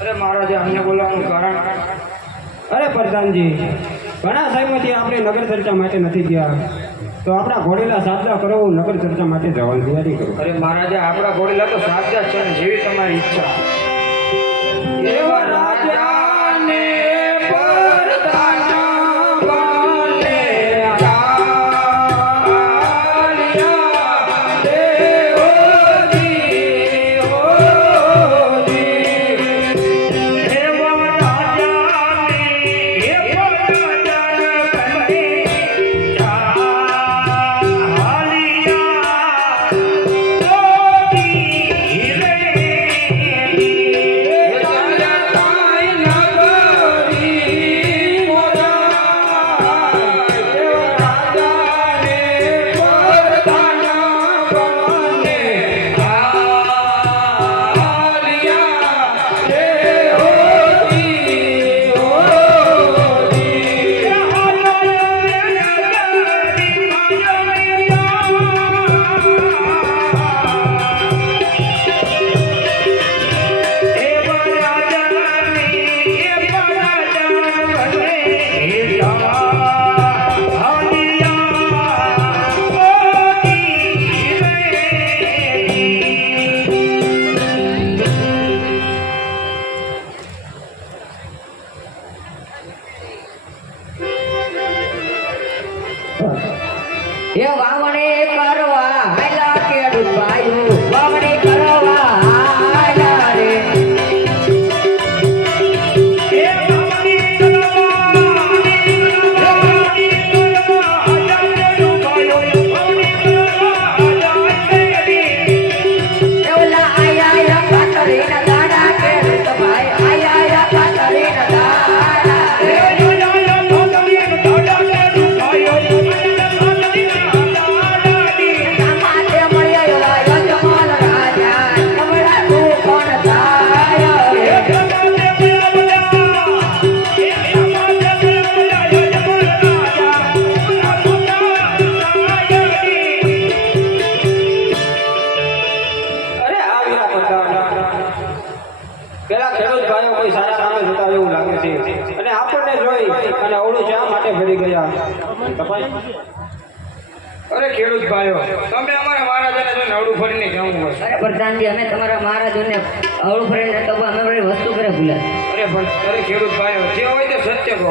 અરે મહારાજા અમને બોલાવવાનું કારણ? અરે પ્રધાનજી, ઘણા સમયથી આપણે નગર ચર્ચા માટે નથી ગયા, તો આપણા ઘોડેલા સાધના કરો, નગર ચર્ચા માટે જવાની તૈયારી કરો. અરે મહારાજા આપણા ઘોડેલા તો સાજા છે ને, જેવી તમારી ઈચ્છા. એવા રાજાને એ વાવણે કરવા હાલા ખેડૂત ભાઈઓ, વાવણે કરવા હાલા રે. એ વાવણે કરવા એવલા આયા ખાતરે ના દાડા ખેડૂત ભાઈ, આયા ખાતરે ના દાડા પેલા ખેડૂત ભાઈઓ કોઈ સારા કામે જતા એવું લાગે છે, અને આપણને જોઈ અને ઓળું શા માટે ભરી ગયા? અરે ખેડૂત ભાઈઓ, તમે અમારા મહારાજાને જોઈને હળું ફરીને જવું પડશે. અરે પ્રધાનજી, અમે તમારા મહારાજોને અવળું ફરીને તો અમે બધી વસ્તુ કરે ભૂલા. અરે ખેડૂત ભાઈઓ, જે હોય તે સત્ય કહો.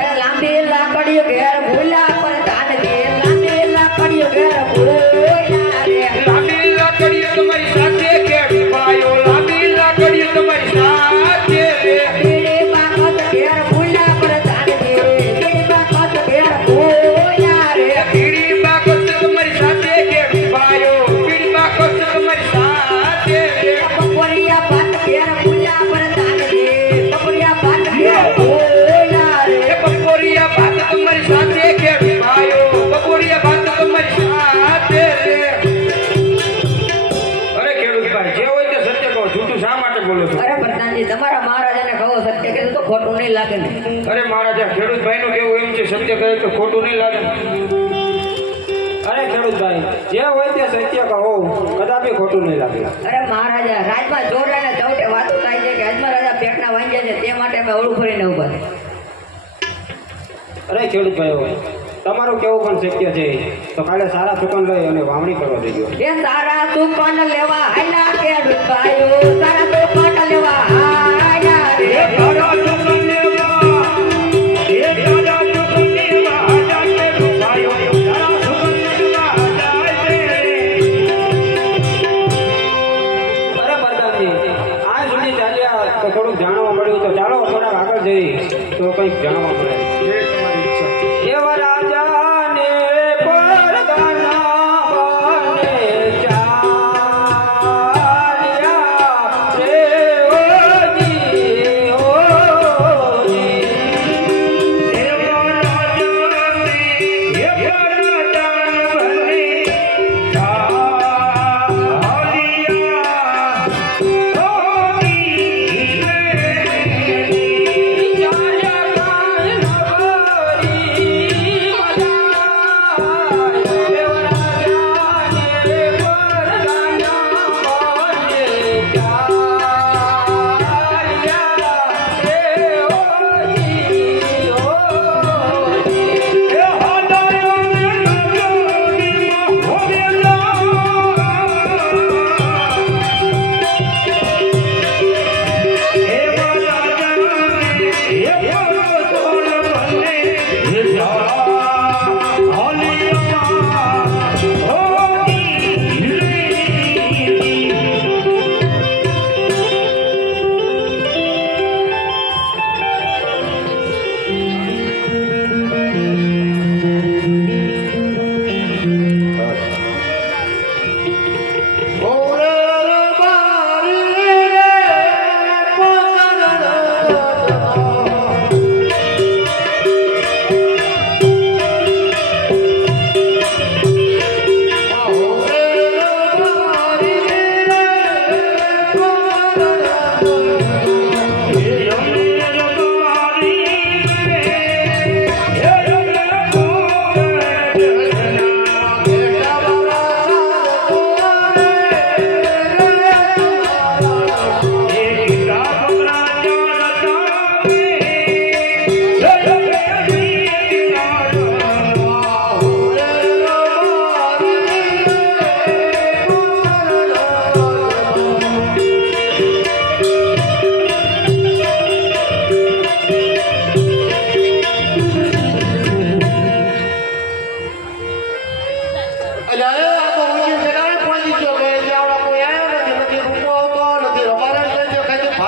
અરે લાંબી લાકડીઓ ઘેર ભૂલા પ્રધાનજી, લાંબી લાકડીઓ ઘેર ભૂલા રે. લાંબી લાકડીઓ તમારી સાથે ખેડૂત ભાઈઓ, લાંબી લાકડીઓ તમારી સાથે રે. બીડી બાકત ઘેર ભૂલા પ્રધાનજી, બીડી બાકત ઘેર ભૂલા રે. બીડી બાકત તમારી સાથે ખેડૂત ભાઈઓ, બીડી બાકત તમારી સાથે રે. પપરિયા ભાત ઘેર ભૂલા પ્રધાનજી, પપરિયા ભાત ઘેર ભૂલા રે. બપોરિયા ભાત તમારી સાથે ખેડૂત ભાઈઓ, બપોરિયા ભાત તમારી સાથે રે. અરે ખેડૂત ભાઈ, જે હોય તે સત્ય કહો, જૂઠું શા માટે બોલો છો? અરે પ્રધાનજી, તમારા મહારાજાને કહો સત્ય કે તો ખોટું નહીં લાગે ને. અરે મહારાજા, ખેડૂત ભાઈનું કેવું એમ છે, સત્ય કહે તો ખોટું નહીં લાગે. અરે ખેડૂત ભાઈ, જે હોય તે સત્ય કહો, કદાપી ખોટું નહીં લાગે. અરે મહારાજા, રાજમાં ચોરાને ચૌટે વાતો થાય છે કે અજમા રાજા પેટના વાંજ્યા છે, તે માટે અમે ઓળું ફરીને ઉભા છે. અરે ખેડૂત ભાઈઓ, તમારું કેવું પણ શક્ય છે, તો કાલે સારા સુકન લઈ અને વાવણી કરવા દેજો. એ સારા સુકન લેવા હાલા ખેડૂત ભાઈઓ, સારા સુકન લેવા હાલા રે. સારા સુકન લેવા, સારા સુકન લેવા, હાજા ખેડૂત ભાઈઓ, સારા સુકન લેવા, હાજા રે. અરે પ્રધાનજી, આ સુધી ચાલ્યા તો થોડુંક જાણવા મળ્યું, તો ચાલો થોડાક આગળ જઈ તો કંઈક જાણવા મળે. જે તમારી ઈચ્છા. એવા રાજાને પરદાના બને ચાલ્યા રે ઓજી, ઓજી. એવા રાજાને, એવા રાજાને બને ચાલ્યા ઓજી રે. ચાલ્યા કાંઈ નવરી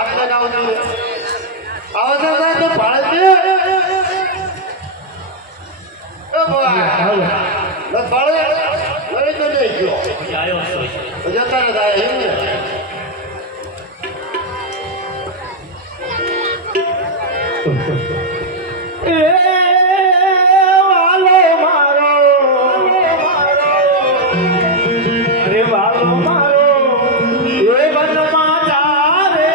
હાથ લગાવતી આવા જાય તો ભાડે એ ભાઈ ભાડે લઈ તો નહીં ગયો જતા ને થાય એમ ને વાલો મારો અરે વાલો મારો એ વનમાં ચારે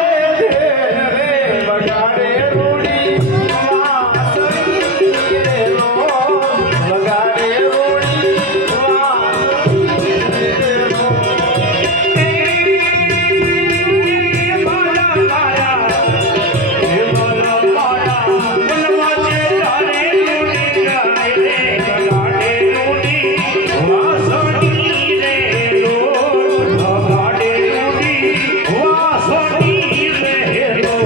રે બગાડે રૂડી વાસળી રે લો બગાડે રૂડી વાસળી રે લો એ મારા મારા એ મારા મારા વનમાં ચારે રૂડી જાય રે બગાડે રૂડી વાસળી રે લો બગાડે રૂડી વાસળી રે લો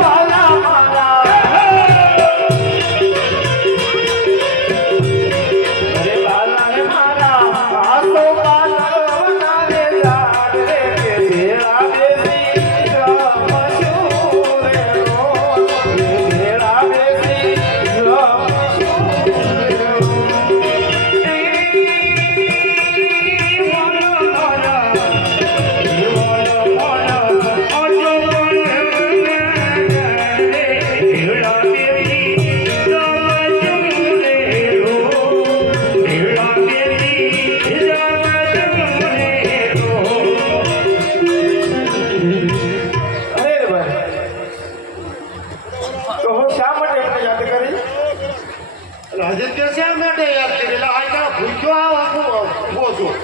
વાલા મારા અરે વાલા રે મારા આ તો પાલવના રે ઝાડ રે કે ભેળા બેસી રમશું રે લો ભેળા બેસી રમશું રે લો તો હું શા માટે એમને યાદ કરી હજી કે શા માટે યાદ કરી એટલે આ કા ભૂખ્યો આવું છું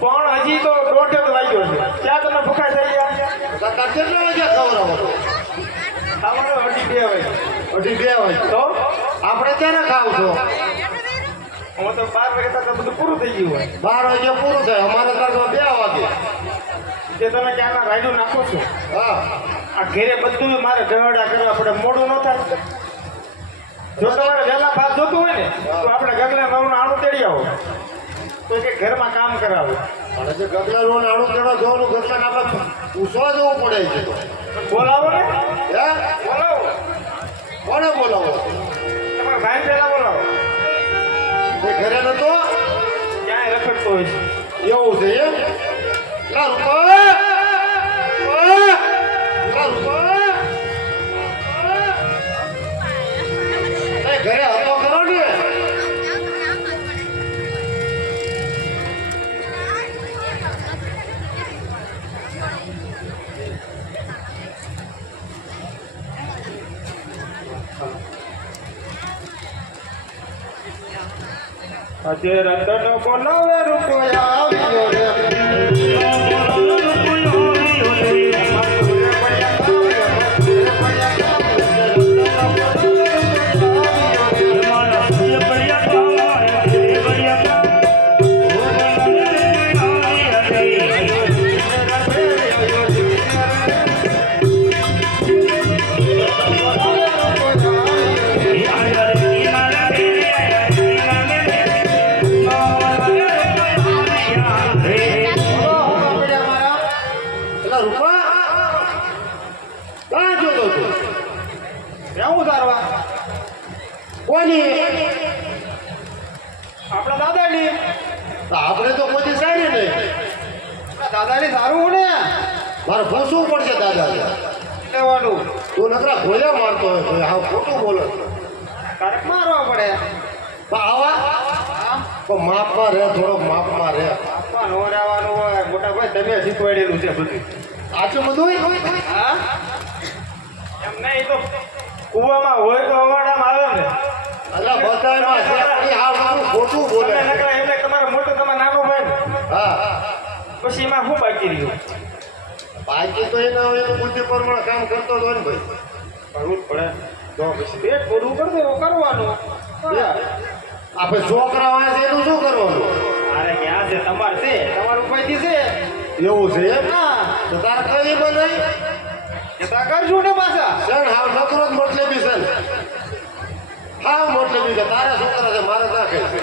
પણ હજી તો 1:30 જ વાગ્યો છે ક્યાં તમે ભૂખા થઈ ગયા કાકા કેટલા વાગ્યા ખવડાવો ખાવાનો 2:30 વાગે અઢી 2 વાગે તો આપણે ક્યારે ખાવ છો હું તો 12 વાગે તો બધું પૂરું થઈ ગયું હોય 12 વાગે પૂરું થાય અમારે ઘરમાં 2 વાગે જે તમે ક્યાંના રાયડું નાખો છો હા આ ઘેરે બધું મારે ઢહડા કરવા પડે મોડું ન થાય જો તમારે વહેલા ભાત જોતું હોય ને તો આપણે ગગલા નવનું આણું તેડી આવો તો કે ઘરમાં કામ કરાવો અને જે ગગલાનું નાણું તેડો જોવાનું ગગલાને આપણે પૂછવા જવું પડે છે બોલાવો ને હે બોલાવો કોને બોલાવો તમારા ભાઈ પહેલા બોલાવો તે ઘરે નતો ક્યાંય રખડતો હોય છે એવું છે એમ લા રૂપા લા રૂપા એ ઘરે હતો ખરો ને આજે રતન બોલાવે રૂપિયા આવ્યો રે લા રૂપા ક્યાં જોતો તું એવું તારવા કોની આપણા દાદાની આપણે તો કોઈ સારી નહીં દાદાની સારું ને મારે પૂછવું પડશે દાદા લેવાનું તું નકરા ભોયા મારતો હોય કોઈ હા ખોટું બોલો તારે મારવા પડે પણ આવા તો માપમાં રહે થોડોક માપમાં રહે આપવા નો રહેવાનું હોય મોટા ભાઈ તમે શીખવાડેલું છે બધું આટલું બધું હા એમ નહીં તો કુવામાં હોય તો અવાડામાં આવે ને અલા બધામાં છે પણ આ બધું ખોટું બોલે તમે નકરા એમને તમારો મોટો તમારો નાનો ભાઈ ને. હા પછી એમાં શું બાકી રહ્યું બાકી તો એના એનું બુદ્ધિ પ્રમાણે કામ કરતો હતો ને ભાઈ કરવું જ પડે તો પછી પેટ પૂરું કરી દેવું કરવાનું હા. આપણે છોકરા હોય છે એનું શું કરવાનું અરે ક્યાં છે તમારે છે તમારું પૈથી છે એવું છે એમ હા તો તારે કઈ બનાવી એ તો કરશું ને પાછા સર હાવ નકરો જ મોટલેબી છે ને. હાવ મોટલેબી છે તારા છોકરા છે મારે ના કઈ છે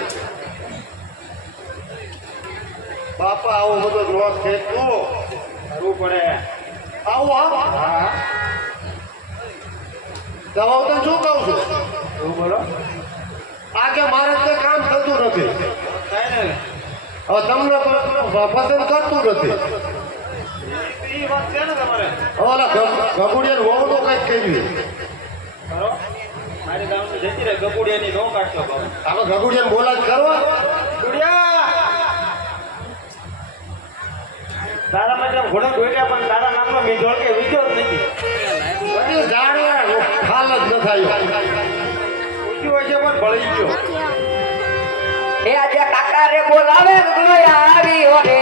બાપા આવો બધો રોજ ખેંચતો આવવું પડે. આવું હા હા દવાઓ તો શું કહું છું એવું બોલો. આ કે મારે તે કામ થતું નથી થાય ને હવે તમને પસંદ કરતું નથી એ વાત છે ને તમારે. હવે ઓલા ગગુડિયા વહુ તો કંઈક કહ્યું કરો મારી ગામની જતી રહે ગગુડિયાની નો કાઢશો કહું. આપણે ગગુડિયા બોલા જ કરવા ગગુડિયા તારા માટે ઘોડો ગોઠ્યા પણ તારા નામનો મીંઢોળ કે વિધો જ નથી. બધી જાણવા હાલ જ ન થાય ઊંચી હોય છે પણ ભળી ગયો. એ આજે કાકા રે બોલાવે ગલોયા આવી ઓરે એ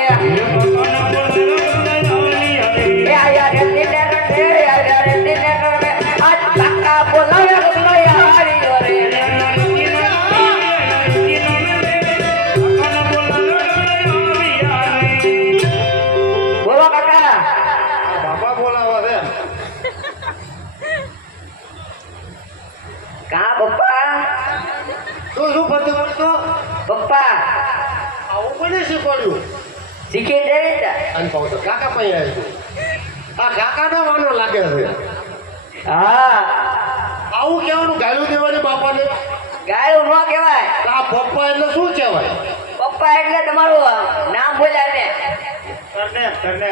આયા રે દિને રટે આયા રે દિને રટે આજ કાકા બોલાવે ગલોયા આવી ઓરે બોલો કાકા બાપા બોલાવા છે. કા પપ્પા શું ફરતું ફરતું પપ્પા આવું કોને શીખવાડ્યું શીખી દે અને કહું તો કાકા પાસે આવ્યું આ કાકાનો વાનો લાગે છે હા આવું કહેવાનું ગાયું દેવાની બાપાને ગાયું ન કહેવાય આ પપ્પા એટલે શું કહેવાય પપ્પા એટલે તમારું નામ બોલ્યા ને તને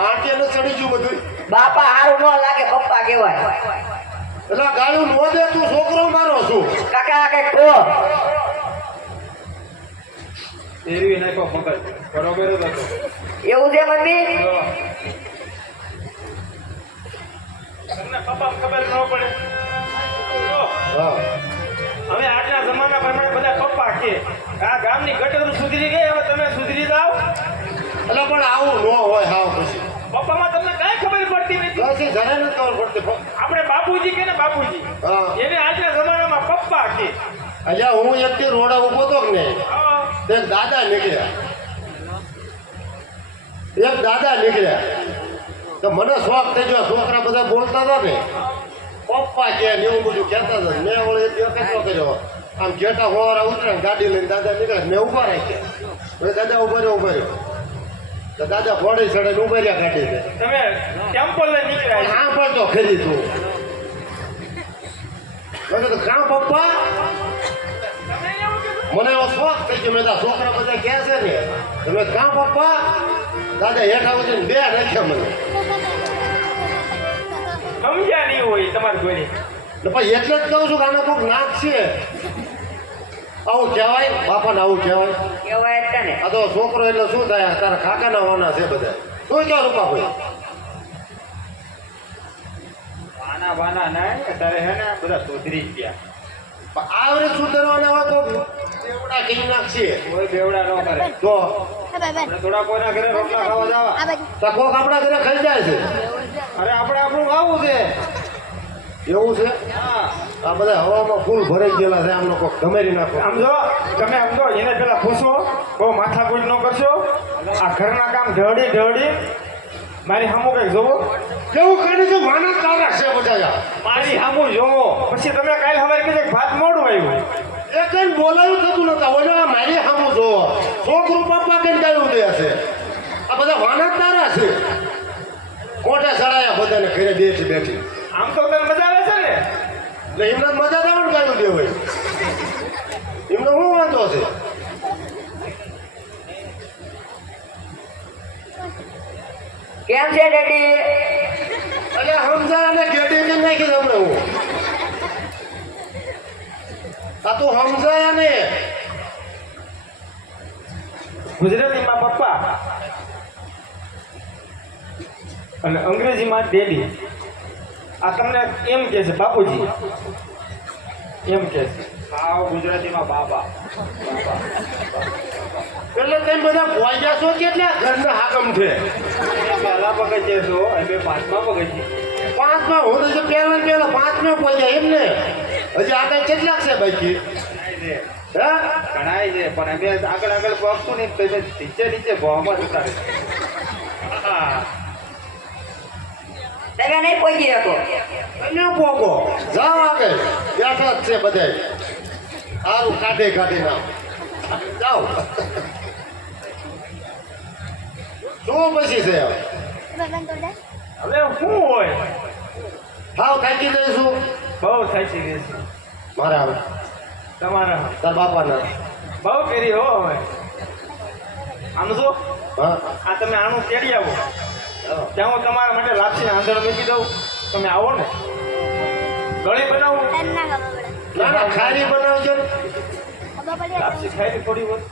આંટીને ચડી ગયું બધું બાપા હારું ન લાગે પપ્પા કહેવાય એટલે ગાયું નો દે તું છોકરો મારો છું કાકા કઈક કહો એરવી નાખો મગજ બરોબર જ હતો. એવું છે મમ્મી તમને પપ્પા ખબર ન પડે. જો, હા હવે આજના જમાના પ્રમાણે બધા પપ્પા કે આ ગામની ગટર સુધરી ગઈ હવે તમે સુધરી જાઓ. એટલે પણ આવું ન હોય હાવ પછી પપ્પામાં તમને કઈ ખબર પડતી નથી. બસ એ જરા નથી ખબર પડતી આપણે બાપુજી કે ને બાપુજી હા એને આજના જમાનામાં પપ્પા કે અહીંયા હું એકથી રોડા ઉભો તો કે નહીં હા, તો એક દાદા નીકળ્યા તો મને શોખ થઈ ગયો છોકરા બધા બોલતા હતા ને પપ્પા કે ને એવું બધું કહેતા હતા મેં ઓળે કેટલો કર્યો આમ ઘેટા હોવારા ઉતરે ને ગાડી લઈને દાદા નીકળે મેં ઊભા રાખ્યા હવે દાદા ઉભા રહ્યો તો દાદા ઘોડી ચડે ને ઉભા રહ્યા ગાડી છે તમે ટેમ્પલ ને નીકળ્યા. હા પણ તો ખરી તું મેં કીધું કાં પપ્પા મને એવો શોખ થઈ ગયો મેં તો છોકરા બધા કહે છે ને તમે કાં પપ્પા દાદા હેઠા ઉતરીને બે રાખ્યા મને સમજ્યા નહીં હોય તમારી ગોળી. એટલે ભાઈ એટલે જ કહું છું કે આના કોઈક નાક છે આવું કહેવાય બાપાને આવું કહેવાય કહેવાય છે ને આ તો છોકરો એટલે શું થાય તારા કાકાના વાના છે બધા શું કહો રૂપાભાઈ વાના વાના નહીં અત્યારે હે ને બધા સુધરી જ ગયા. પણ આ વખતે સુધરવાના હોય તો બેવડા કરી નાખશે કોઈ બેવડા ન કરે. તો આપણે થોડા કોઈના ઘરે રોટલા ખાવા જવા. તો કોક આપણા ઘરે ખાઈ જાય છે અરે આપણે આપણું ખાવું છે. એવું છે હા આ બધા હવામાં ફૂલ ભરાઈ ગયેલા છે આમ લોકો ગમેરી નાખો આમ જો તમે આમ જો એને પેલા પૂછો બહુ માથાકૂટ ન કરશો. આ ઘરના કામ ઢળી મારી સામું કઈક જોવો. કેવું કરે છે માનસ તારા છે બધા મારી સામું જોવો પછી તમે કાલે સવારે કીધું કે ભાત મોડું આવ્યું. એ કઈ બોલાયું થતું નતા ઓલા મારી સામું જોવો છોકરું પપ્પા કઈ ગાયું દે છે આ બધા વાના તારા છે કોટા ચડાયા બધાને ઘરે બેઠી આમ તો તને મજા આવે છે ને. એટલે એમને મજા આવે ને ગાયું દે હોય એમને શું વાંધો છે કેમ છે ડેડી એટલે સમજા અને ગેડી નાખી તમને હું આ તું સમજાયા ને ગુજરાતીમાં પપ્પા અને અંગ્રેજીમાં ડેડી. આ તમને એમ કહે છે બાપુજી એમ કહે છે. આવ ગુજરાતીમાં બાબા. એટલે તમે બધા પહોંચ્યા છો કેટલા ઘરના હાકમ છે પહેલા પગથિયે છો અને પાંચમા પગથિયે. પાંચમાં હું તો પહેલા પાંચમાં પહોંચ્યા એમ ને હજી આગળ કેટલાક છે બાકી હા ઘણાય છે પણ અમે આગળ પહોંચતું નહીં તો નીચે ભવામાં જતા રહે. તમે નહીં પહોંચી શકો અને પોકો જાઓ આગળ બેઠા જ છે બધા સારું કાઢે નામ જાઓ શું પછી છે હવે? હવે શું હોય હાવ થાકી જઈશું બહુ થાકી ગઈ છે મારા હવે તમારા તાર બાપાના બહુ કરી હો હવે આમ જો હા આ તમે આનું કેરી આવો ત્યાં હું તમારા માટે લાપસી આંધળ મૂકી દઉં તમે આવો ને ગળી બનાવું ના ના ખારી બનાવજો ને. લાપસી ખાઈ થોડી વાર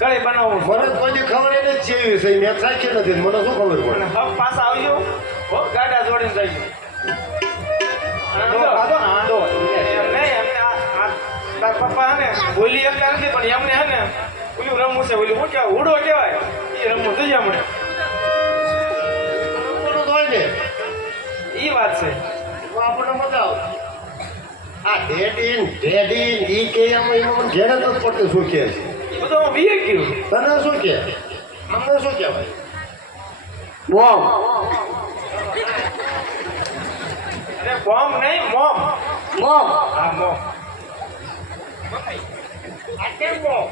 ગળી બનાવું મને તો કોઈ દી ખબર એને જ જેવી છે મેં સાચી નથી મને શું ખબર અને પડે હબ પાછા આવજો હો ગાડા જોડીને જઈજો આંડો ખાધો ને આંડો એમ નહીં એમને આ તાર પપ્પા હે ને બોલી એકલા નથી પણ એમને હે ને ઓલું રમવું છે ઓલું શું કહેવાય હુડો કહેવાય એ રમવું જોઈએ હમણાં રમવાનું તો હોય ને એ વાત છે તો આપણને મજા આવે આ ડેડીન ઈ કે એમાં મને ઘેર જ નથી પડતું શું કહે છે એ બધું હું વીએ ગયું તને શું કહે અમને શું કહેવાય બોમ અરે બોમ્બ નહીં મોમ મોમ હા મોમ આ કેમ મોમ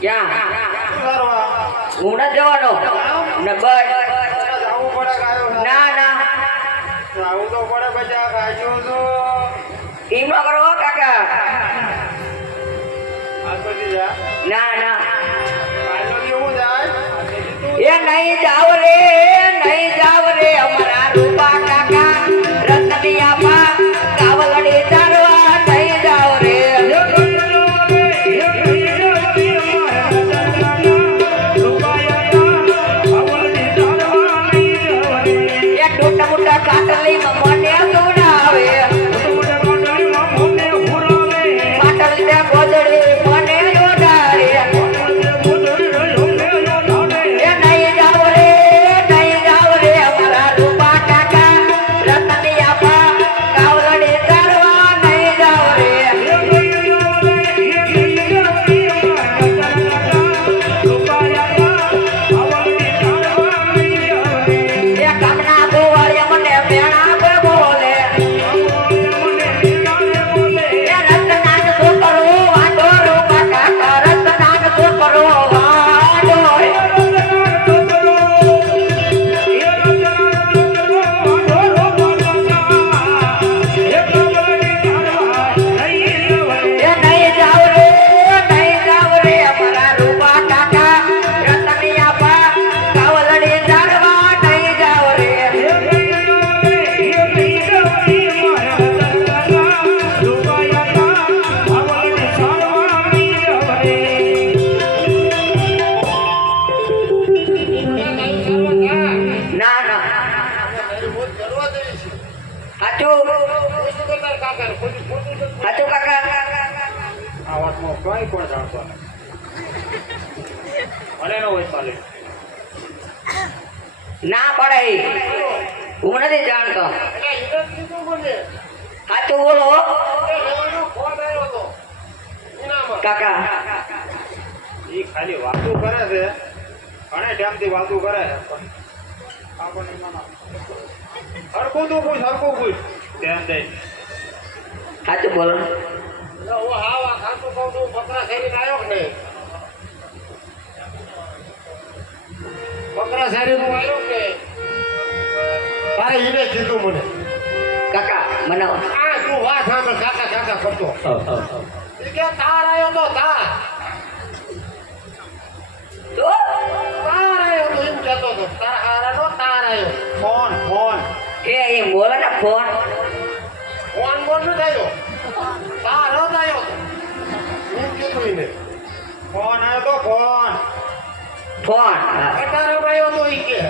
ક્યાં હું નથી જવાનો ને બસ આવું પડે કાયો ના ના આવું તો પડે બચા કાજો તો એમ ન કરો કાકા આ બધી જા ના ના કાજો કેવું જાય એ નહીં જાવ રે અમારા રૂપા કાકા રતનિયા પા કાવલડી ચારવા નહીં જાવ રે રૂપા મને નો હોય પાલે ના પડે હું નથી જાણતો એટલે હિરત કીધું મને સાચું બોલો એ લેવાનો ફોન આવ્યો હતો ઇનામમાં. કાકા ઈ ખાલી વાતું કરે છે ઘણે ટાઈમથી વાતું કરે છે પણ આપણને એમાં ના. હરખું તું પૂછ હરખું પૂછ ધ્યાન દઈ સાચું બોલો એટલે હું હાવ આ ખાતું કહું છું બકરા શેરીને આવ્યો કે નહીં બકરા શેરીનું આવ્યો કે તારે એને કીધું મને કાકા મને આ તું વાત સાંભળ કાકા કાકા કરતો એ કે તાર આવ્યો તો તાર તો આવ્યો તો એમ કહેતો હતો તાર હારાનો તાર આવ્યો ફોન ફોન એ એમ બોલે ને ફોન ફોન બોલ ન થયો તાર જ આવ્યો તો એમ કીધું એને ફોન આવ્યો તો ફોન ફોન હા. ખટારામાં આવ્યો તો ઈ કે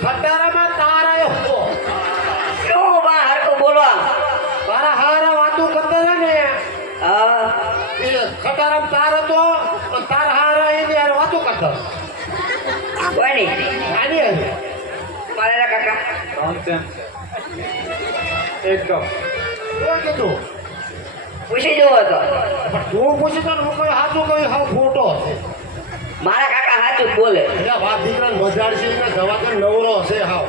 ખટારામાં તાર આવ્યો તો કેવું બા હરખું બોલો તારા હારા વાતો કરતા હતા ને હા એ ખટારામાં તાર હતો અને તાર હારા એની હારે વાતો કરતા કોઈ નહીં આની હારે મારે ના કાકા નોનસેન્સ છે એકદમ શું કીધું પૂછી જવો તો પણ તું પૂછી તો હું કઈ સાચું કઈ હાવ ખોટો હશે મારા કાકા સાચું જ બોલે એટલે વાત દીકરાને બજાડ છે એને જવાદર નવરો હશે હાવ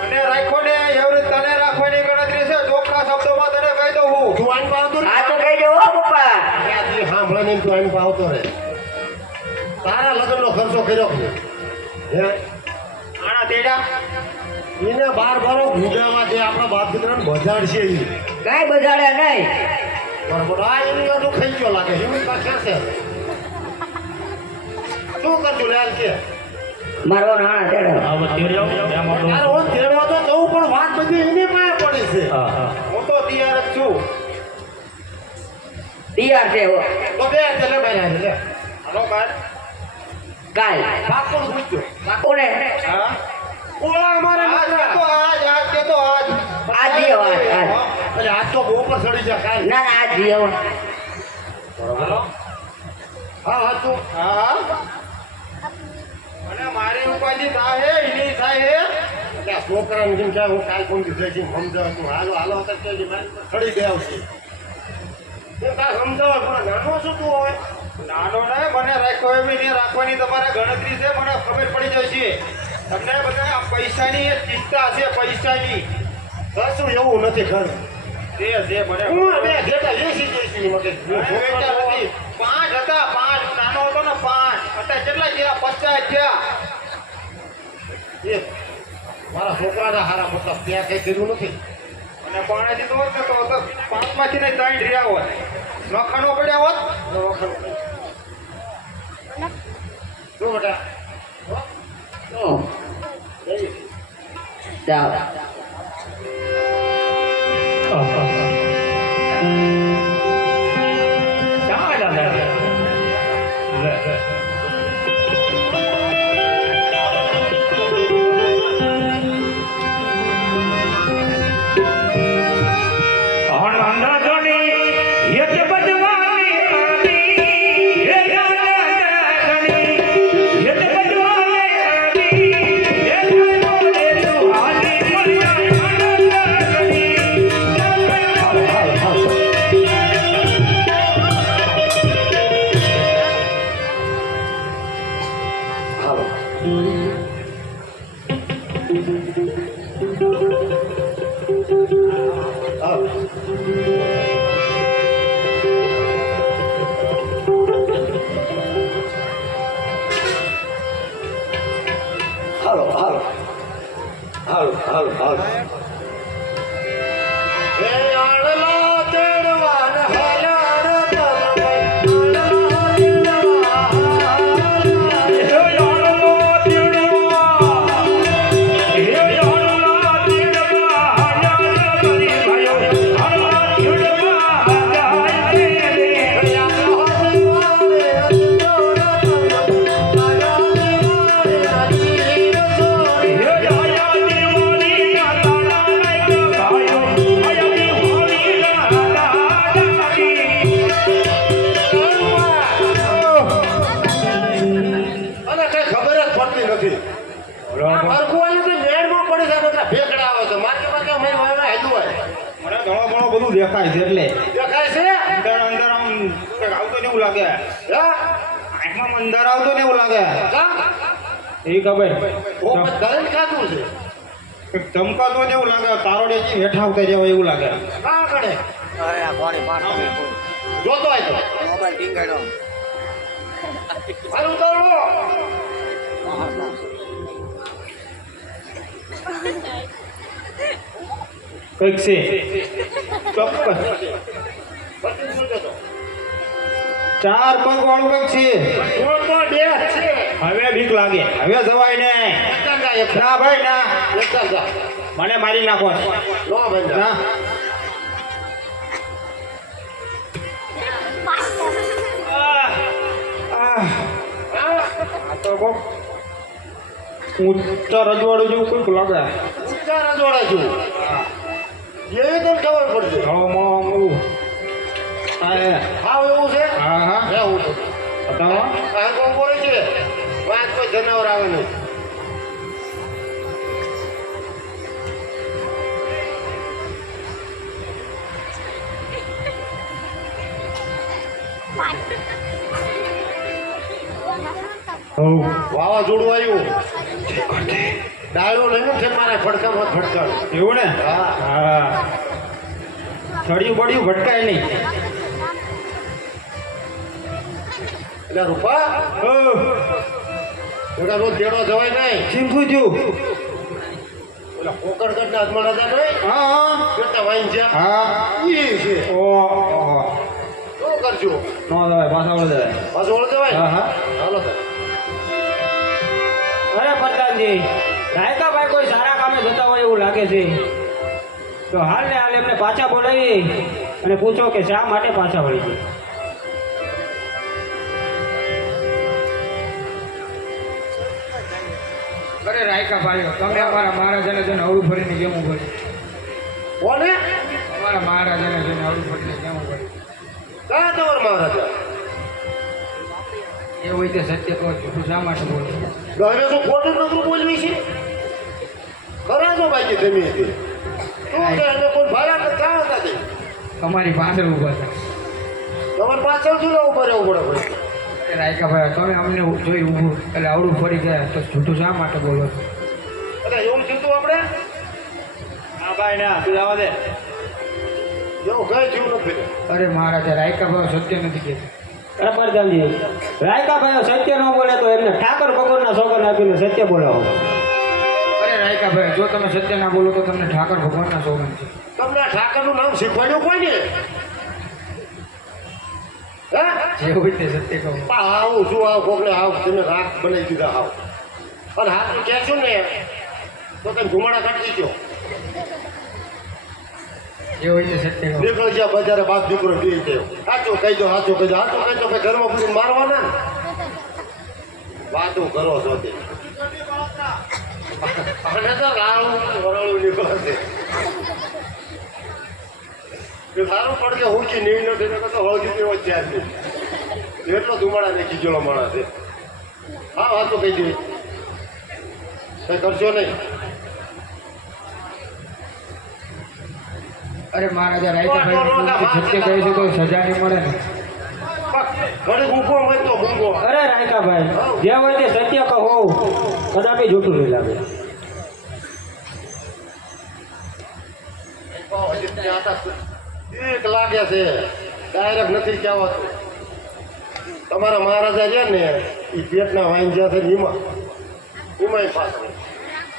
મને રાખો ને એવરી તને રાખવાની ગણતરી છે ચોખ્ખા શબ્દોમાં તને કહી દઉં હું તું આને પાવતો ને સાચું કહી જવો પપ્પા તું સાંભળે નહીં તું આને પાવતો રે તારા લગ્નનો ખર્ચો કર્યો કે હે આના તેડા એને બાર બારો ભૂગામાં જે આપણા બાપ દીકરાને બજાડ છે ઈ કઈ બજાડે નહીં બરોબર આ એની અડું ખાઈ ગયો લાગે હિમત કા ક્યાં છે શું કરતું લે હાલ કે મારો નાણા તેડે તારે હું તેડવા તો જવું પણ વાત બધી એની પાસે પડી છે હું તો તૈયાર જ છું તૈયાર છે હો. તો બે ચલે ભાઈ લે હાલો બાદ કાલ બાપ કોણ પૂછ્યો કોને હા ઓળા અમારે આજ કેતો આજ કેતો આજ આજ જીવો આજ એટલે આજ તો બહુ પર સડી જાય કાલ ના ના આજ જીવો હાલો હા હા તું હા અને મારી ઉપાધિ થાય એની થાય એટલે આ છોકરાને જેમ કે હું કાલ કોણ દીધે છે સમજાવ તું હાલો હાલો હતા કે મારી પર સડી દે આવશે તું કાંઈ સમજાવ પણ નાનો શું તું હોય નાનો ને મને રાખ્યો એમ ને રાખવાની તમારે ગણતરી છે મને ખબર પડી જશે તમને બધા આ પૈસાની એક ચિંતા છે પૈસાની કશું એવું નથી ઘર તે છે મને હું બે ઘેટા વેચી જઈશું મગજ મને વેચા નથી. 5 હતા 5 નાનો હતો ને 5 અત્યારે કેટલા થયા 50 થયા એ મારા છોકરાના હારા મતલબ ત્યાં કઈ કર્યું નથી અને પાણીથી તો હોત ને તો 5 માંથી ને 3 રહ્યા હોત નખાનો પડ્યા હોત જો બેટા શું જાઓ આંખમાં બધું દેખાય છે એટલે દેખાય છે અંદર અંદર આમ કંઈક આવતો ને એવું લાગે હે આંખમાં અંદર આવતો ને એવું લાગે કા એ ખબર ઓ દરેક ખાતું છે કંઈક ચમકાતો ને એવું લાગે તારોડે જે હેઠા આવતા જેવા એવું લાગે કા કડે જોતો આય તો હાલ ઉતારો કંઈક છે ચોક્કસ બત્રીસ બોલતો તો 4 પગ વાળું કંઈક છે જોતો ડે છે હવે બીક લાગે હવે જવાય ને એકદમ જા એકદમ ના ભાઈ ના જા મને મારી નાખો નો બંધ ના આ તો કોક ઊંચા રજવાડું જેવું કંઈક લાગે ઊંચા રજવાડા છું એવી તો ખબર પડશે હળો હાવ એવું છે હા હા રહેવું તો બતાવો આ તો બોલે છે વાત કોઈ જનાવર આવે નહીં વાવાઝોડું આવ્યું ડાળો નહીં છે મારા ફડકામાં ફટકાણ એવું ને હા. હા સળિયું બળિયું ભટકાય નહીં એટલે રૂપા ઓલા રોજ તેડો જવાય નહીં કેમ શું થયું ઓલા કોકરગઢના હાથમાં હતા નહીં હા હા કેટલા વાઈન છે હા ઈ છે ઓહો શું કરજો નો દવાય પાછા વળે દવાય પાછું ઓળખ જવાય હા હા હાલો તો અરે પ્રધાનજી રાયકાભાઈ કોઈ સારા કામે જતા હોય એવું લાગે છે તો હાલ ને હાલ એમને પાછા બોલાવી અને પૂછો કે શા માટે પાછા વળી છે અરે રાયકાભાઈઓ તમે અમારા મહારાજાને જઈને અવળું ફરીને કેમ ભરી કોને અમારા મહારાજાને જઈને અવળું ફરીને કેમ ભરી ક્યાં તમાર મહારાજા એ હોય તે સત્ય કહો છો તું શા માટે બોલો ઘરે તો ખોટું નતું બોલવી છે ખરા છો બાકી તમે હતી શું કે એને કોઈ ભાડા તો ક્યાં હતા તે અમારી પાછળ ઊભા હતા તમારે પાછળ શું ના ઉભા રહેવું પડે ભાઈ રાયકાભાઈ તમે અમને જોઈ ઊભું એટલે અવળું ફરી ગયા તો જૂઠું શા માટે બોલો છો એટલે એવું થયું આપણે હા ભાઈ ના તું જવા દે એવું કઈ થયું નથી અરે મહારાજા રાયકાભાઈ સત્ય નથી કહેતા અરે પ્રધાનજી રાયકાભાઈ સત્ય ન બોલે તો એમને ઠાકર ભગવાનના સોગંદ આપીને સત્ય બોલાવો અરે રાયકાભાઈ જો તમે સત્ય ના બોલો તો તમને ઠાકર ભગવાનના સોગંદ છે તમને આ ઠાકરનું નામ શીખવાડ્યું કોઈ ને જે હોય તે સત્ય કહો આવું શું આવ કોકને આવ તમે રાખ બનાવી દીધા આવ અને હાથ કહેશો ને તો તમે ધુમાડા કાઢી દો જે હોય તે સત્ય કહો નીકળી ગયા બજારે બાપ દીકરો બે થયો સાચું કહી દો સાચું કહી દો સાચું કહી દો ભાઈ ઘરમાં પૂરી મારવાના ને વાતો કરો છો તે અને તો રાળું વરાળું નીકળે છે સારું પણ કે હુંકી નહીં નથી ને તો હળગી પીવો જ ત્યાં નહીં એટલો ધુમાડા ને ખીજેલો માણસ છે હા વાતો કહી દે કઈ કરશો નહીં અરે મહારાજા રાયકાભાઈ સત્ય કહે છે તો સજા નહીં મળે ને ઘડી ઊભો હોય તો મૂંગો અરે રાયકાભાઈ જે હોય તે સત્ય કહો કદાપી જૂઠું નહીં લાગે એક લાગે છે ડાયરેક્ટ નથી કહેવાતું તમારા મહારાજા છે ને એ પેટના વાઈન જ્યાં છે ને એમાં પાછળ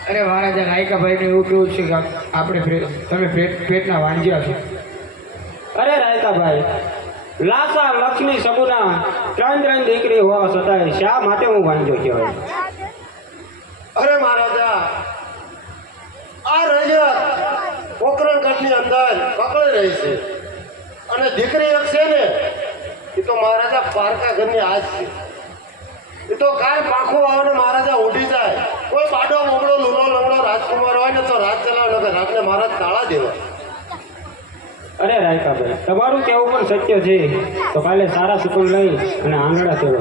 અરે મહારાજા રાયકાભાઈને એવું કેવું છે કે આપણે તમે પેટના વાંજ્યા છો અરે રાયકાભાઈ લાસા લક્ષ્મી સગુના ત્રણ દીકરી હોવા છતાંય શા માટે હું વાંજ્યો કહેવાય અરે મહારાજા આ રજત પોકરણગઢની અંદર પકડી રહી છે અને દીકરી એક છે ને એ તો મહારાજા પારકા ઘરની હાથ છે એ તો કાંઈ પાખું આવે ને મહારાજા ઉડી જાય કોઈ પાડો મોકળો લૂલો લંગડો રાજકુમાર હોય ને તો રાજ ચલાવે નકર રાતને મહારાજ તાળા દેવા અરે રાયકાભાઈ તમારું કેવું પણ સત્ય છે તો કાલે સારા સુકુન લઈ અને આંગળા તેડો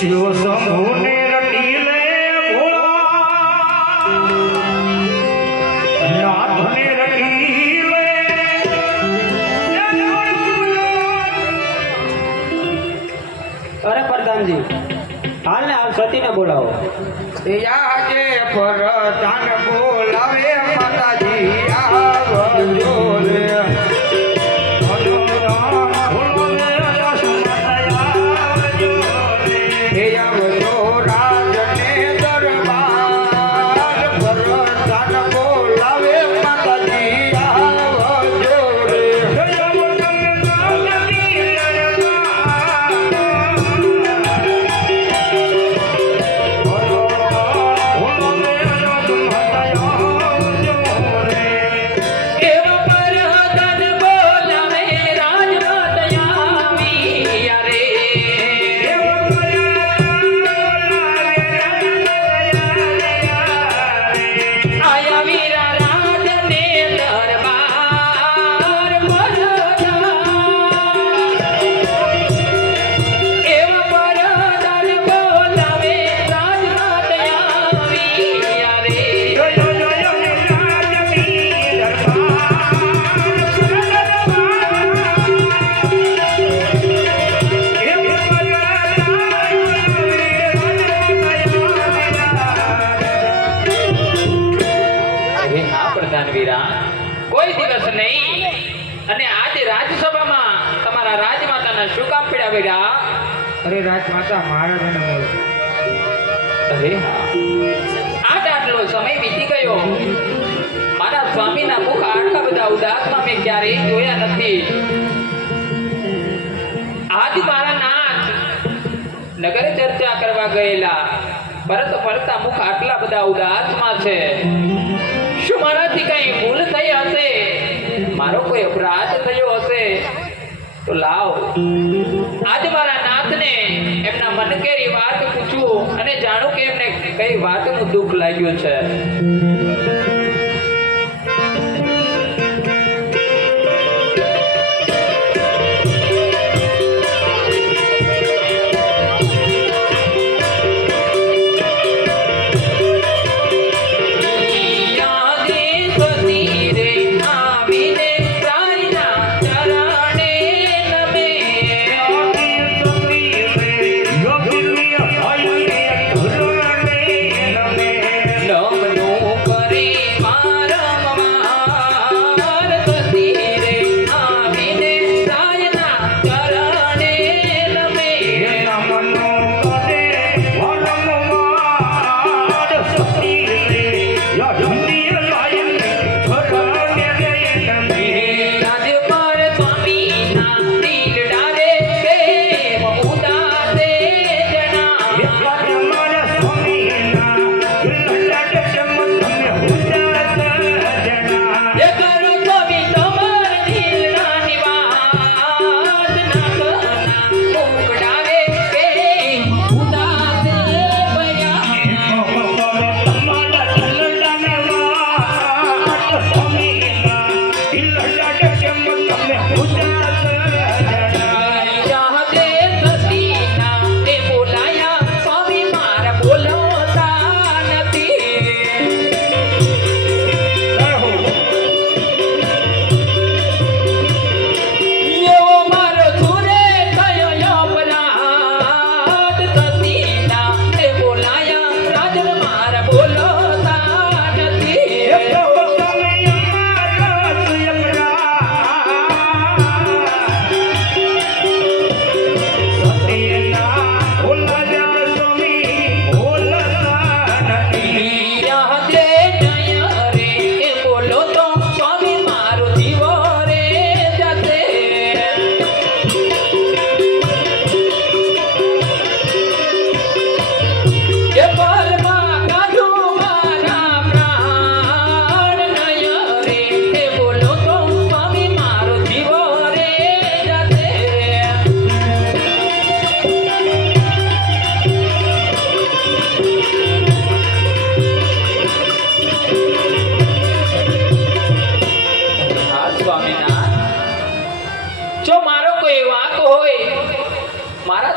શિવ શંભુને રટી લે ભોળા નાથને રટી લે અરે પ્રધાનજી હાલ ને હાલ સતીને બોલાવો આજે પરધાન બોલાવે માતાજી આવજો રે હે આવજો રાજને દરબાર પરધાન બોલાવે માતાજી આવજો રે એવા પરધાન બોલાવે રાજમાતા આવ્યા રે આયા વીરા રાજને દરબાર એવા પરધાન બોલાવે રાજમાતા આવ્યા રે હે હા પ્રધાન વીરા કોઈ દિવસ નહીં અને આજે રાજસભામાં તમારા રાજમાતાના શું કામ પડ્યા વીરા અરે રાજમાતા મહારાજાને મળો અરે હા આજ આટલો સમય વીતી ગયો મારા સ્વામીના મુખ આટલા બધા ઉદાસમાં મેં ક્યારેય જોયા નથી આજ મારા નાથ નગરે ચર્ચા કરવા ગયેલા પરત ફરતા મુખ આટલા બધા ઉદાસમાં છે શું મારાથી કઈ ભૂલ થઈ હશે મારો કોઈ અપરાધ થયો હશે તો લાવ આજ મારા નાથને એમના મનકેરી વાત પૂછું અને જાણું કે એમને કઈ વાતનું દુઃખ લાગ્યું છે યાદે સતી રે આવીને રાયના ચરણે નમે નમનું કરી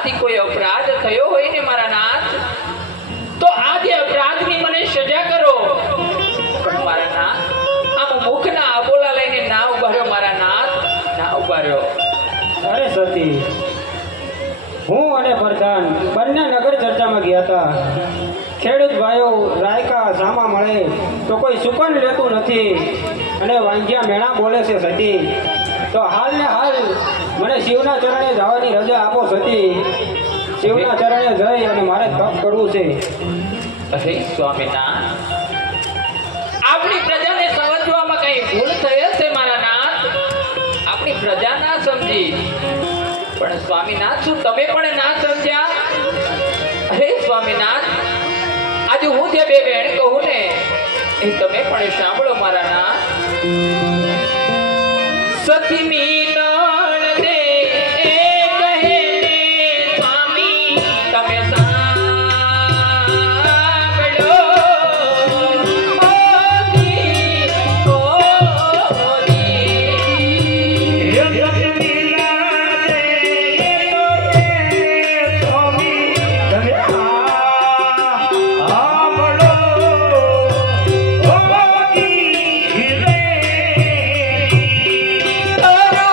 મારાથી કોઈ અપરાધ થયો હોય ને મારા નાથ, તો આજે અપરાધની મને સજા કરો. પણ મારા નાથ, આમ મુખના આબોલા લઈને ના ઉભા રહ્યો મારા નાથ, ના ઉભા રહ્યો. અરે સતી, હું અને પ્રધાન બંને નગર ચર્ચામાં ગયા હતા. ખેડૂત ભાઈઓ રાયકા સામા મળે તો કોઈ સુકન લેતું નથી અને વાંજ્યા મેણા બોલે છે સતી. તો હાલ ને હાલ મને શિવના ચરણે જવાની રજા આપો સતી. શિવના ચરણે જઈ અને મારે તપ કરવું છે. અરે સ્વામિનાથ, આપણી પ્રજાને સમજવામાં કઈ ભૂલ થઈ હશે મારા નાથ. આપણી પ્રજા ના સમજી, પણ સ્વામિનાથ શું તમે પણ ના સમજ્યા? અરે સ્વામિનાથ, આજે હું જે બે બેન કહું ને એ તમે પણ સાંભળો મારા નાથ. સતી મિલણ દે એ કહે ને સ્વામી તમે સાંભળો. ઓજી, ઓજી. હે સતી લાગે સ્વામી તમે સાંભળો. ઓજી રે તારા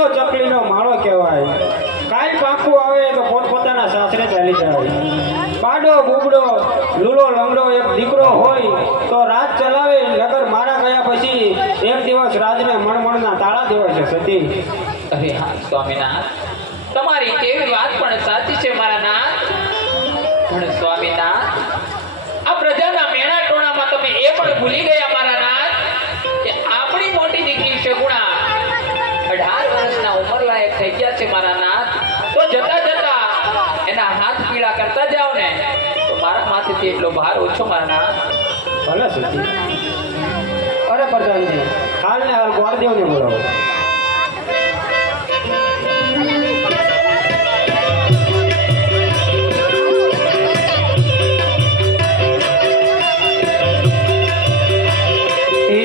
તો ચકલીનો માળો કહેવાય. કાંઈ પાકું આવે તો પોતપોતાના સાસરે ચાલી જાય. પાડો બુબડો લૂલો લંગડો એક દીકરો હોય તો રાજ ચલાવે. નગર મારા ગયા પછી એક દિવસ રાજને મણમણના તાળા દેવાય છે સતી. અરે હા સ્વામીનાથ, તમારી કેવી વાત પણ સાચી છે મારા નાથ. પણ સ્વામીનાથ, આ પ્રજાના મેણા ટોણામાં તમે એ પણ ભૂલી ગયા મારા નાથ કે આપણી મોટી દીકરી શગુણા 18 વર્ષના ઉંમર લાયક થઈ ગયા છે મારા નાથ. તો જતા જતા એના હાથ પીળા કરતા જાવ ને તો મારા માથેથી એટલો ભાર ઓછો મારા નાથ. ભલે સતી. અરે પ્રધાનજી, હાલને હાલ ગોરદેવને બોલાવો.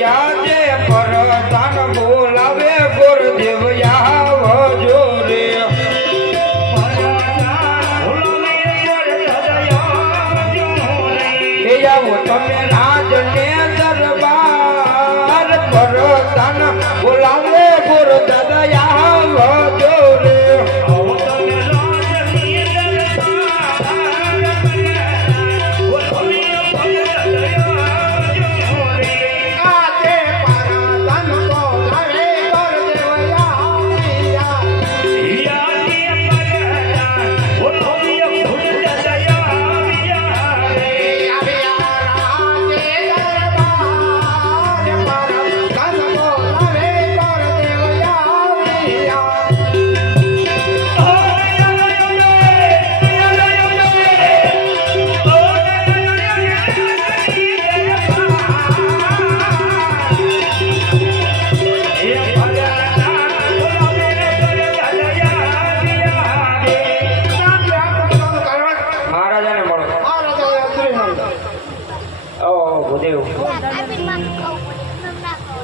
યાદે પરદાન બોલાવે ગુરુદેવ આવજો રે. એ આવો તમે રાજને દરબાર, પરદાન બોલાવે ગુરુદાદા આવજો રે.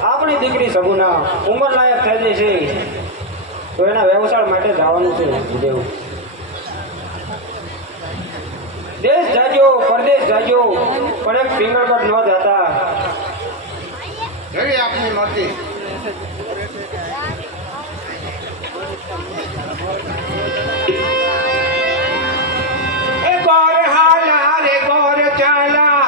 આપણી દીકરી સગુના ઉંમર લાયક થઈ જઈ છે તો એના વ્યવસાય માટે જવાનું છે. ભૂદેવ દેશ જાજો પરદેશ જાજો પણ એક પિંગળગઢ ન જતા. જેવી આપની મરજી. ગોર હાલા રે ગોર ચાલા,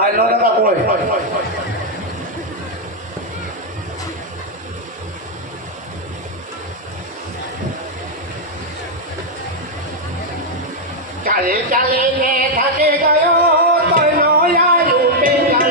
ભાઈ નો નતા કોઈ ચાલે ચાલે ને થાકે ગયો તોય નો આયો પેલા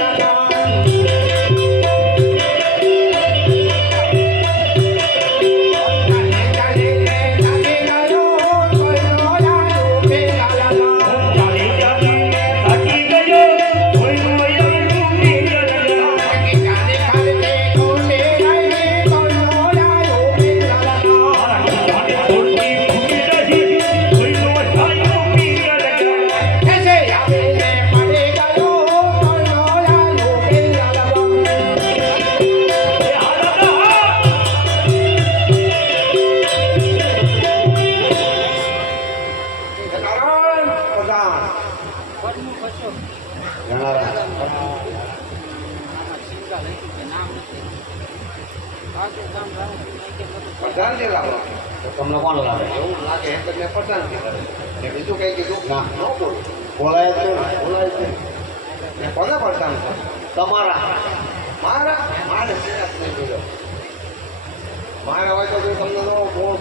તમને કોણ લાગે એવું લાગે એટલે પ્રધાન કીધું બીજું કઈ કીધું ના ન બોલ બોલાય છે બોલાય છે ને કોને પ્રધાન તમારા મારા મારે સિરાજ નહીં બોલ્યો મારા હોય તો તમને ન બોલ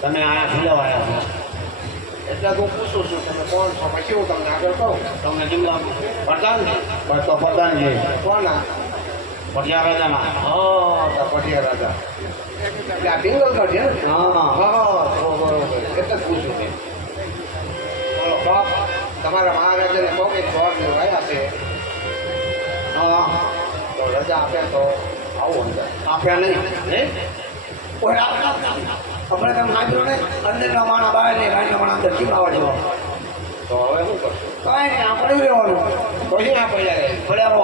તમે આયા ખીલવાયા છો એટલે હું પૂછું છું તમે કોણ છો પછી હું તમને આગળ કહું તમને જિલ્લા પ્રધાન બસ તો પ્રધાનજી કોના પટિયા રાજાના હા તો પટિયા રાજા એટલે આ પિંગલગઢ છે ને હા બરોબર એટલે જ પૂછું છે બોલો બાપ તમારા મહારાજાને બહુ કંઈક જોબ આવ્યા છે હા તો રજા આપે તો આવું અંદર આપ્યા નહીં કોઈ આપણે તમે સાંભળ્યું ને અંદરના માણા બહાર ને રાણીના માણા અંદર ચીમડાવા જેવો તો હવે શું કરશું કાંઈ નહીં આપણે રહેવાનું પછી ના પડ્યા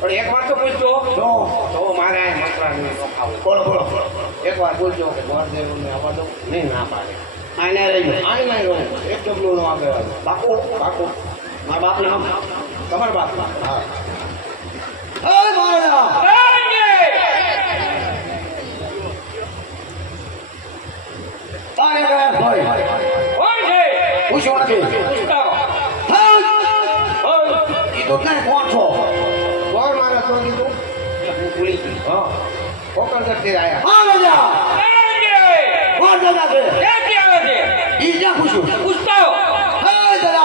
પણ એક વાર તો પૂછજો જો તો મારે આ મકરાની ખાવું બોલો બોલો એક વાર પૂછજો કે ગોરદેવને આવવા દઉં નહીં ના પાડે આને રહી આને રહું એક ડબલું નો આપે બાપુ બાપુ મારા બાપનું નામ તમારા બાપ હા મારા તારે ગયા ભાઈ કોણ છે? પૂછ્યું નથી પૂછતા કીધું નહીં કોણ છો કોણ મારે તો કીધું હું ભૂલી ગઈ હા કોકણ કરતી આવ્યા હા રાજા કોણ દાદા છે ક્યાંથી આવે છે? ઈ ક્યાં પૂછ્યું પૂછતા હો. હા દાદા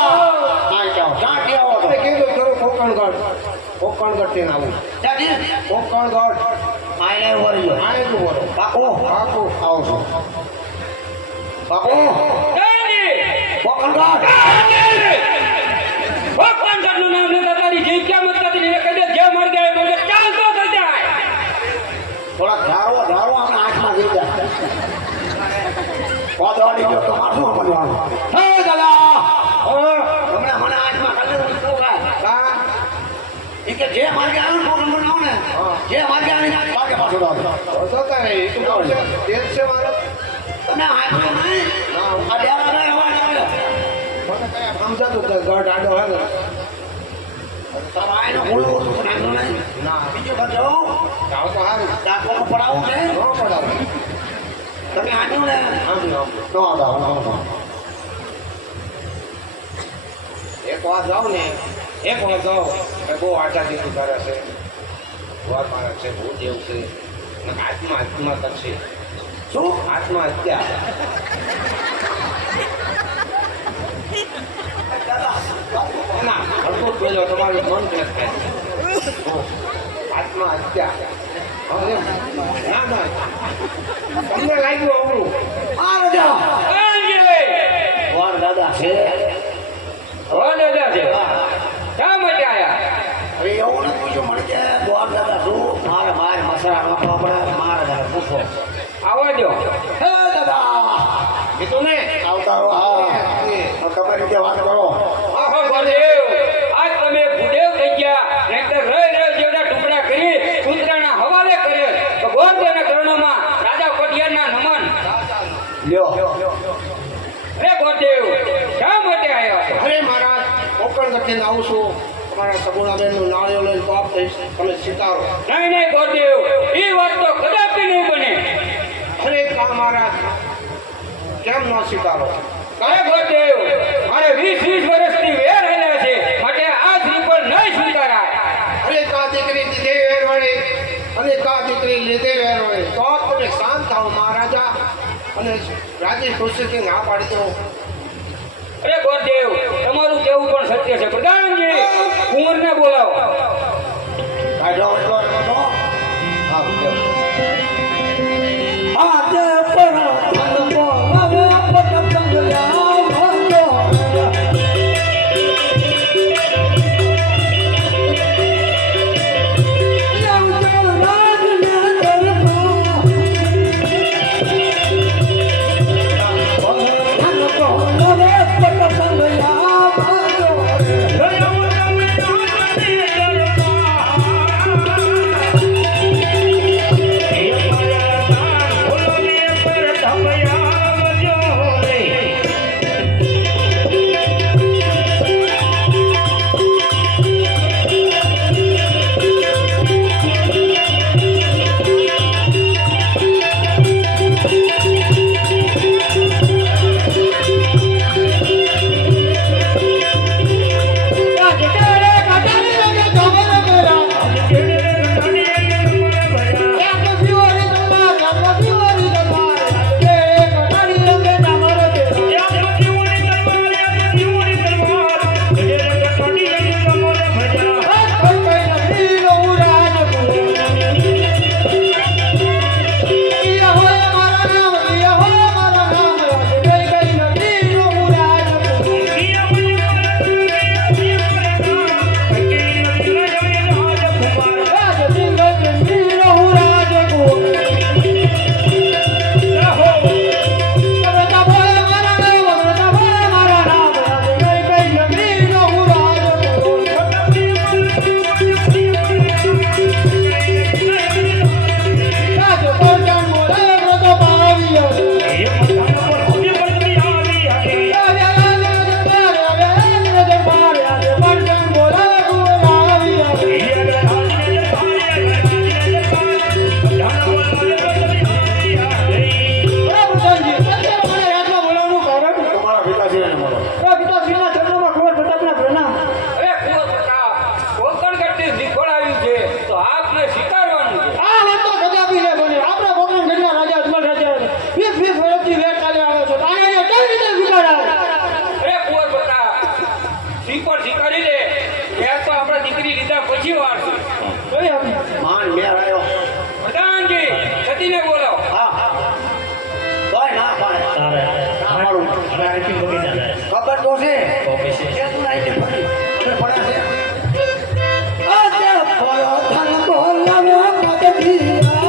હા જાઓ ક્યાંથી આવો તમે કીધું ખરું કોકણગઢ કોકણગઢથી આવું ક્યાંથી કોકણગઢ આને વળ્યો આને શું વળો પાકો પાકો આવો છો પાકો ક્યાંથી? કોકણગઢ ભગવાનનું નામ લેતા તારી જીભ કેમ જ કરતી નહીં? કહી દે જે મર ગયા એ મર ગયા. ચાલતો થઈ જાય. થોડા ધારો આપણે આંખમાં જઈ જાય વાદળી ગયો તો માથું સમજવાનું હે દાદા હમણાં મને આંખમાં કાઢી હા એ કે જે માર્ગે આવ્યું પ્રોગ્રામ બનાવો ને જે માર્ગે આવીને માર્ગે પાછો દાદો તો કરે એ તો દેશ છે મારો તમે આંખમાં નહીં આ ડેરા નહીં હવા નહીં મને કયા સમજાતું તો ગઢ આડો હે ને તારા આયનો બોલવો તો નાનો નહીં ના બીજો કરજો જાવ તો હારું દાખલો પડાવું છે ન પડાવું તમે આન્યું ને તો આવો એક વાર જાઓ ને એક વાર જાઓ કે બહુ આઝાદીથી કરે છે વાર મારે છે બહુ દેવ છે આત્મહત્યા કરશે શું આત્મહત્યા ના અડધું પેલો તમારું મન ફ્રેશ થાય આત્મહત્યા ના ના તમને લાગ્યું અવળું આ રજા વાર દાદા છે કોણ દાદા છે? શા માટે આયા? અરે એવું નથી પૂછ્યું મને કે વાર દાદા શું મારે મસાલા નાખવા પડે મારા દાદા પૂછો આવવા દો. હે દાદા કીધું ને આવતા રહો હા તમારી રીતે વાત કરો આહો ગુરુદેવ, આજ તમે ભૂદેવ થઈ ગયા. નહીંતર રહી જેવડા ટુકડા કરી કૂતરાના હવાલે કરે તો ગોરદેવના ચરણોમાં રાજા કોઠિયારના નમન. લ્યો અરે ગુરુદેવ, શા માટે આવ્યા છો? અરે મહારાજ કોકણ ગઠીને આવું છું તમારા સગુણાબેનનું નાળિયો લઈને પાપ થઈશ તમે સ્વીકારો નહીં ગુરુદેવ, એ વાત તો કદાપી નહીં બને. અરે કા મહારાજ કેમ ન સ્વીકારો અરે ગુરુદેવ, મારે 20 વર્ષની વેર અને કા દીકરી લીધે રહેલો હોય તો તમે શાંત થાઓ મહારાજા અને રાજી ખુશીથી ના પાડી દો. અરે ગોરદેવ તમારું કેવું પણ સત્ય છે પ્રધાનજી કુંવરને બોલાવો કાઢો એટલો બધો. હા બોલો. આજે પર બોલાવે પતંગિયા ભંજો ખબર તો છે કે તું આઈને ફરી અમે પડ્યા છે. આજે પર બોલાવે પતંગિયા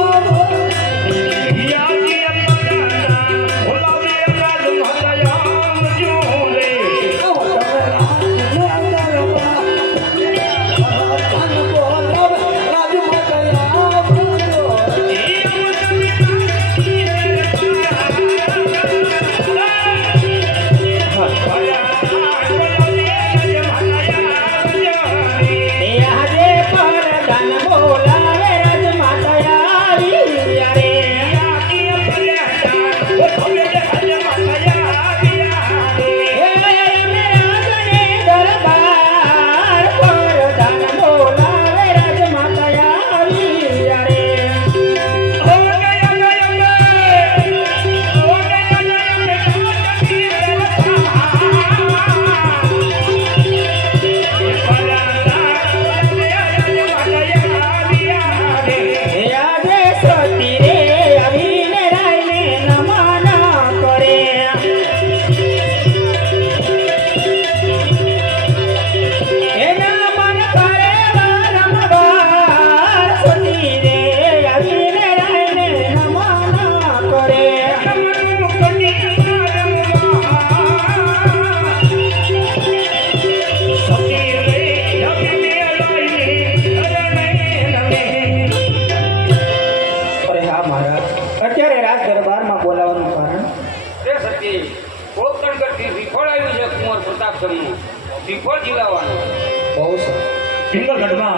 હિંગલગઢમાં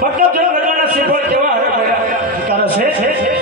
મતલબ જો ગઢવાના શ્રીફળ જેવા હરે ભર્યા છે